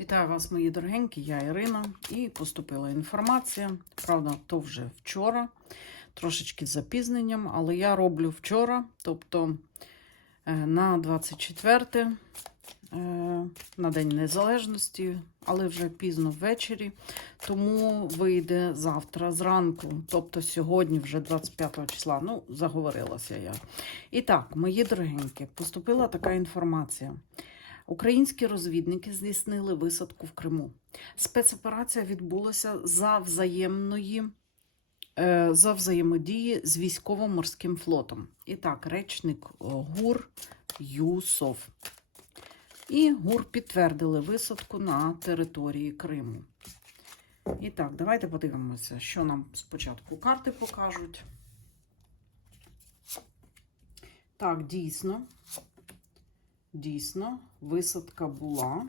Вітаю вас, мої дорогенькі, я Ірина, і поступила інформація. Правда, то вже вчора, трошечки з запізненням, але я роблю вчора, тобто е, на 24 е, на День Незалежності, але вже пізно ввечері. Тому вийде завтра зранку, тобто сьогодні, вже 25 числа. Ну, заговорилася я. І так, мої дорогенькі, поступила така інформація. Українські розвідники здійснили висадку в Криму. Спецоперація відбулася за взаємної е, за взаємодії з військово-морським флотом. І так, речник е, ГУР Юсов. І ГУР підтвердили висадку на території Криму. І так, давайте подивимося, що нам спочатку карти покажуть. Так, дійсно. Дійсно, висадка була,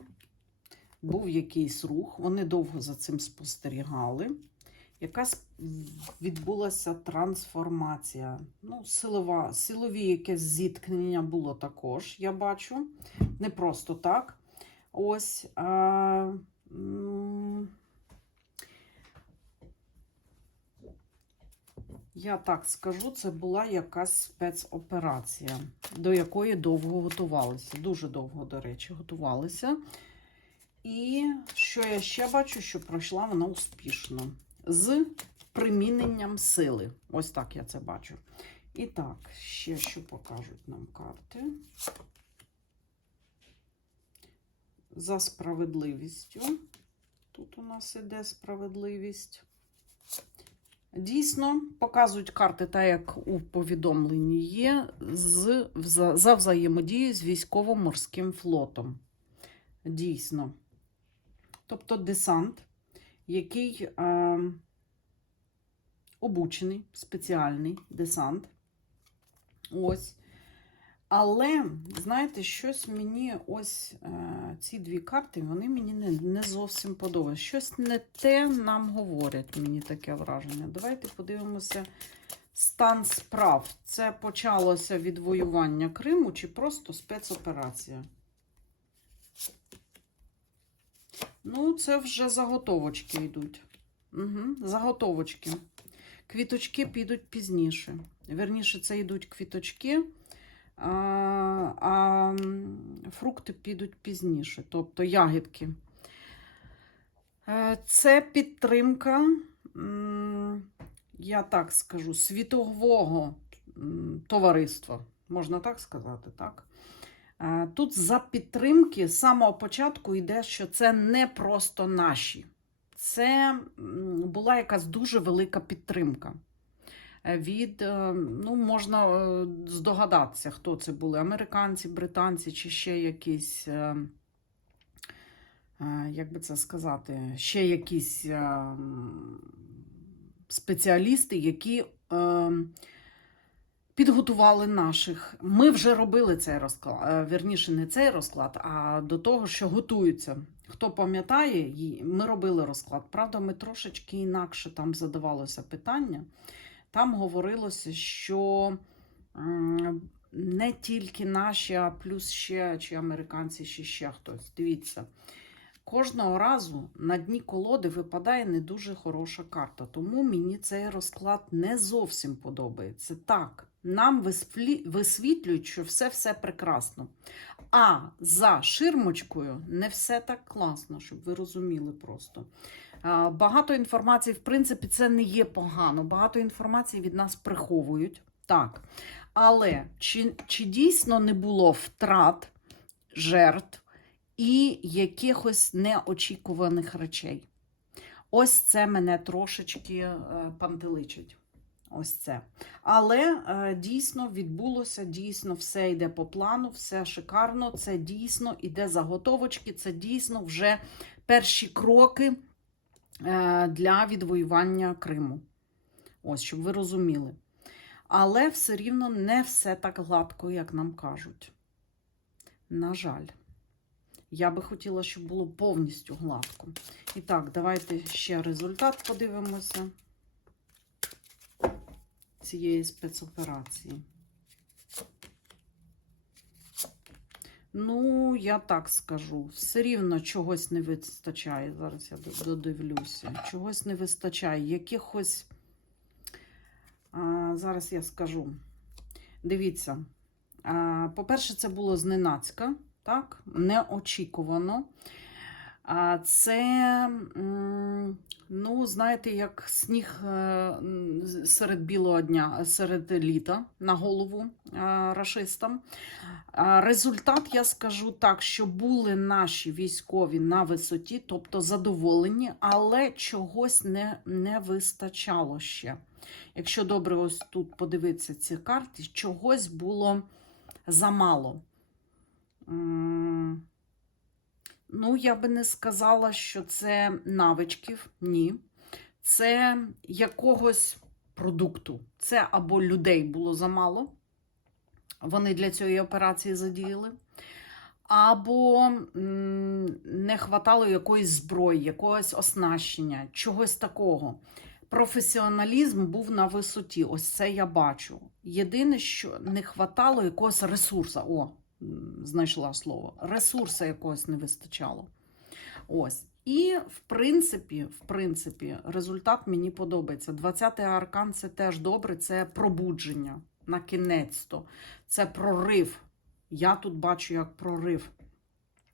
був якийсь рух, вони довго за цим спостерігали. Якась відбулася трансформація. Ну, силова, силові якесь зіткнення було також, я бачу. Не просто так. Ось. А, Я так скажу, це була якась спецоперація, до якої довго готувалися. Дуже довго, до речі, готувалися. І що я ще бачу, що пройшла вона успішно. З приміненням сили. Ось так я це бачу. І так, ще що покажуть нам карти. За справедливістю. Тут у нас іде справедливість. Дійсно, показують карти, так як у повідомленні є, з, за, за взаємодією з військово-морським флотом. Дійсно. Тобто десант, який е, обучений, спеціальний десант. Ось. Але, знаєте, щось мені ось е, ці дві карти, вони мені не, не зовсім подобаються. Щось не те нам говорять, мені таке враження. Давайте подивимося стан справ. Це почалося відвоювання Криму чи просто спецоперація? Ну, це вже заготовочки йдуть. Угу, заготовочки. Квіточки підуть пізніше. Верніше, це йдуть квіточки а, фрукти підуть пізніше, тобто ягідки. Е, Це підтримка, я так скажу, світового товариства. Можна так сказати, так? Е, Тут за підтримки з самого початку йде, що це не просто наші. Це була якась дуже велика підтримка від, е, ну, можна е, здогадатися, хто це були: американці, британці чи ще якісь, е, як би це сказати, ще якісь спеціалісти, які підготували наших. Ми вже робили цей розклад, вірніше, не цей розклад, а до того, що готуються. Хто пам'ятає, ми робили розклад. Правда, ми трошечки інакше там задавалося питання. Там говорилося, що не тільки наші, а плюс ще чи американці, чи ще хтось. Дивіться, кожного разу на дні колоди випадає не дуже хороша карта. Тому мені цей розклад не зовсім подобається. Так, нам висвітлюють, що все-все прекрасно. А за ширмочкою не все так класно, щоб ви розуміли просто. Багато інформації, в принципі, це не є погано. Багато інформації від нас приховують. Так. Але чи, чи дійсно не було втрат, жертв і якихось неочікуваних речей? Ось це мене трошечки е, пантеличить. Ось це. Але е, дійсно відбулося, дійсно, все йде по плану, все шикарно, це дійсно іде заготовочки, це дійсно вже перші кроки. Е, для відвоювання Криму. Ось, щоб ви розуміли. Але все рівно не все так гладко, як нам кажуть. На жаль, я би хотіла, щоб було повністю гладко. І так, давайте ще результат подивимося цієї спецоперації. Ну, я так скажу. Все рівно чогось не вистачає. Зараз я додивлюся. Чогось не вистачає. Якихось. А, зараз я скажу. Дивіться. По-перше, це було зненацька, так? Неочікувано. Це, ну, знаєте, як сніг е, серед білого дня, серед літа на голову е, рашистам. Результат, я скажу так, що були наші військові на висоті, тобто задоволені, але чогось не, не вистачало ще. Якщо добре ось тут подивитися ці карти, чогось було замало. Ну, я би не сказала, що це навичків, ні. Це якогось продукту. Це або людей було замало, вони для цієї операції задіяли. Або не хватало якоїсь зброї, якогось оснащення, чогось такого. Професіоналізм був на висоті. Ось це я бачу. Єдине, що не хватало якогось ресурсу. О, знайшла слово. Ресурсу якогось не вистачало. Ось. І в принципі, в принципі, результат мені подобається. 20-й аркан це теж добре, це пробудження на кінець-то. Це прорив. Я тут бачу як прорив.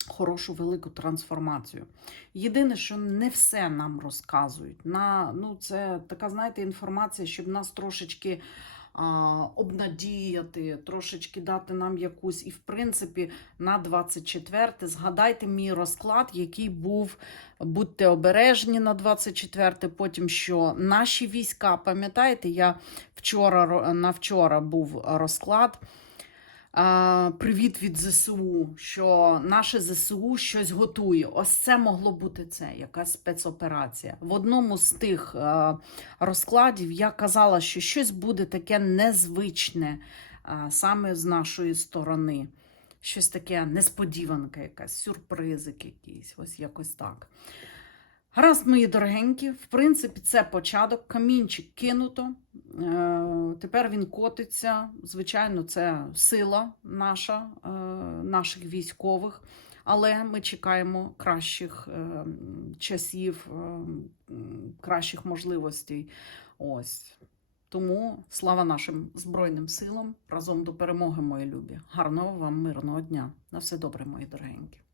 Хорошу велику трансформацію. Єдине, що не все нам розказують. На, ну, це така, знаєте, інформація, щоб нас трошечки обнадіяти, трошечки дати нам якусь. І, в принципі, на 24 згадайте мій розклад, який був. Будьте обережні на 24 потім що наші війська, пам'ятаєте, я вчора на вчора був розклад. А, Привіт від ЗСУ, що наше ЗСУ щось готує. Ось це могло бути це, якась спецоперація. В одному з тих е, розкладів я казала, що щось буде таке незвичне е, саме з нашої сторони. Щось таке несподіванка, якась, сюрпризик якийсь, ось якось так. Гаразд, мої дорогенькі, в принципі, це початок. Камінчик кинуто. Е, Тепер він котиться. Звичайно, це сила наша, е, наших військових. Але ми чекаємо кращих е, часів, кращих можливостей. Ось. Тому слава нашим Збройним силам. Разом до перемоги, мої любі. Гарного вам мирного дня. На все добре, мої дорогенькі.